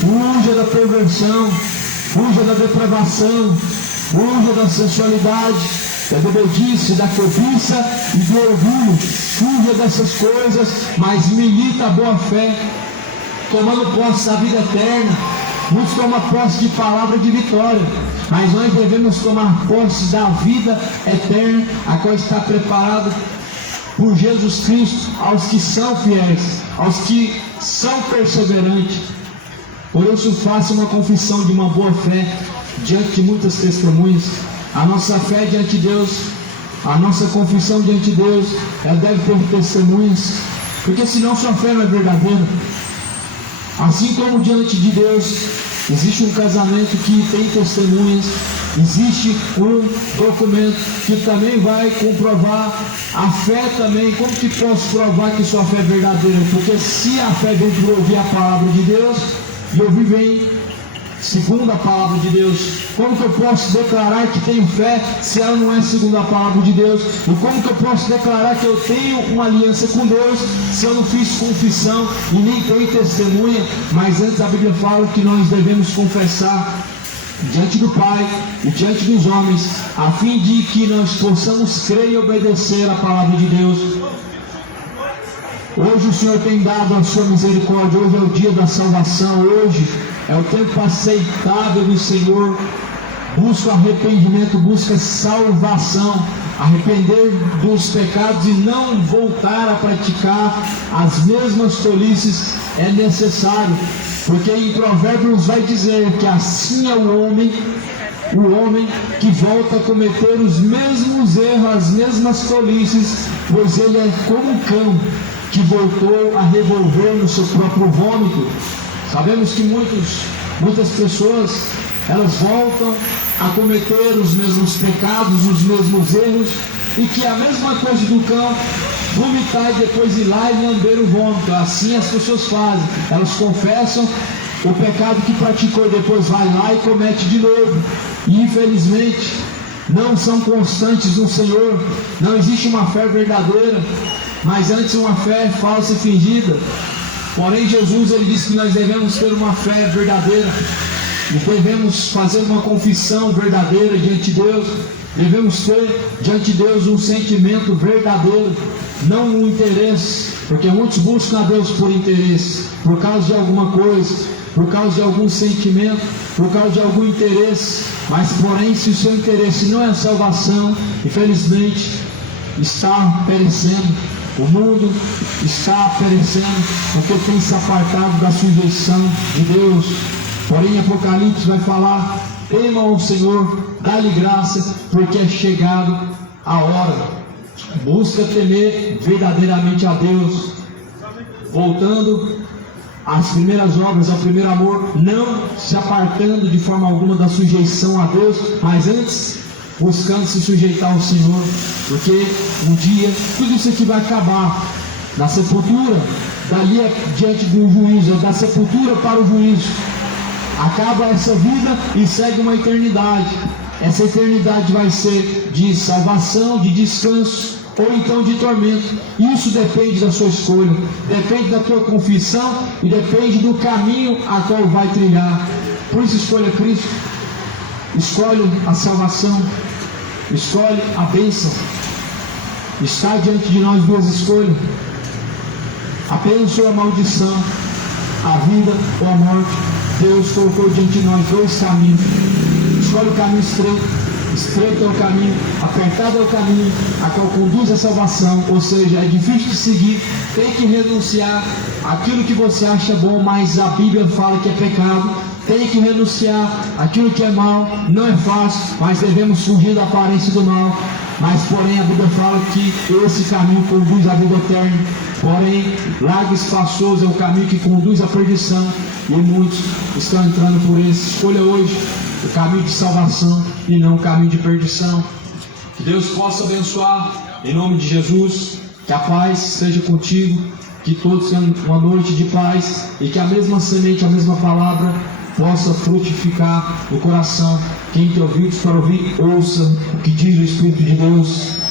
fuja da perversão, fuja da depravação, fuja da sensualidade, da bebedice, da cobiça e do orgulho. Fuja dessas coisas, mas milita a boa fé, tomando posse da vida eterna. Muitos tomam posse de palavra de vitória, mas nós devemos tomar posse da vida eterna, a qual está preparada por Jesus Cristo aos que são fiéis, aos que são perseverantes. Por isso, faça uma confissão de uma boa fé diante de muitas testemunhas. A nossa fé diante de Deus, a nossa confissão diante de Deus, ela deve ter testemunhas, porque senão sua fé não é verdadeira. Assim como diante de Deus existe um casamento que tem testemunhas, existe um documento que também vai comprovar a fé também. Como que posso provar que sua fé é verdadeira? Porque se a fé vem de ouvir a palavra de Deus, e ouvir bem segundo a palavra de Deus, como que eu posso declarar que tenho fé se ela não é segundo a palavra de Deus? E como que eu posso declarar que eu tenho uma aliança com Deus se eu não fiz confissão e nem tenho testemunha? Mas antes a Bíblia fala que nós devemos confessar diante do Pai e diante dos homens, a fim de que nós possamos crer e obedecer a palavra de Deus. Hoje o Senhor tem dado a sua misericórdia, hoje é o dia da salvação, hoje é o tempo aceitável do Senhor. Busca arrependimento, busca salvação, arrepender dos pecados e não voltar a praticar as mesmas tolices é necessário, porque em Provérbios vai dizer que assim é o homem que volta a cometer os mesmos erros, as mesmas tolices, pois ele é como um cão que voltou a revolver no seu próprio vômito. Sabemos que muitas pessoas, elas voltam a cometer os mesmos pecados, os mesmos erros, e que é a mesma coisa do cão vomitar e depois ir lá e lamber o vômito. Assim as pessoas fazem, elas confessam o pecado que praticou e depois vai lá e comete de novo, e infelizmente não são constantes no Senhor. Não existe uma fé verdadeira, mas antes uma fé falsa e fingida. Porém Jesus, ele disse que nós devemos ter uma fé verdadeira e devemos fazer uma confissão verdadeira diante de Deus. Devemos ter diante de Deus um sentimento verdadeiro, não um interesse, porque muitos buscam a Deus por interesse, por causa de alguma coisa, por causa de algum sentimento, por causa de algum interesse. Mas porém, se o seu interesse não é a salvação, infelizmente está perecendo. O mundo está perecendo porque tem se apartado da sujeição de Deus. Porém Apocalipse vai falar: temam o Senhor, dá-lhe graça, porque é chegado a hora. Busca temer verdadeiramente a Deus, voltando às primeiras obras, ao primeiro amor, não se apartando de forma alguma da sujeição a Deus, mas antes buscando se sujeitar ao Senhor, porque um dia tudo isso aqui vai acabar. Da sepultura, dali diante do juízo, da sepultura para o juízo, acaba essa vida e segue uma eternidade. Essa eternidade vai ser de salvação, de descanso, ou então de tormento. Isso depende da sua escolha, depende da tua confissão e depende do caminho a qual vai trilhar. Por isso escolha Cristo, escolhe a salvação, escolhe a bênção. Está diante de nós duas escolhas: a bênção ou a maldição, a vida ou a morte. Deus colocou diante de nós dois caminhos. Escolhe o caminho estreito. Estreito é o caminho, apertado é o caminho a qual conduz à salvação, ou seja, é difícil de seguir, tem que renunciar àquilo que você acha bom, mas a Bíblia fala que é pecado. Tem que renunciar àquilo que é mal, não é fácil, mas devemos fugir da aparência do mal. Mas porém a Bíblia fala que esse caminho conduz à vida eterna. Porém, largo e espaçoso é o caminho que conduz à perdição, e muitos estão entrando por esse. Escolha hoje o caminho de salvação e não o caminho de perdição. Que Deus possa abençoar em nome de Jesus. Que a paz seja contigo, que todos tenham uma noite de paz e que a mesma semente, a mesma palavra possa frutificar no coração. Quem tem ouvidos para ouvir, ouça o que diz o Espírito de Deus.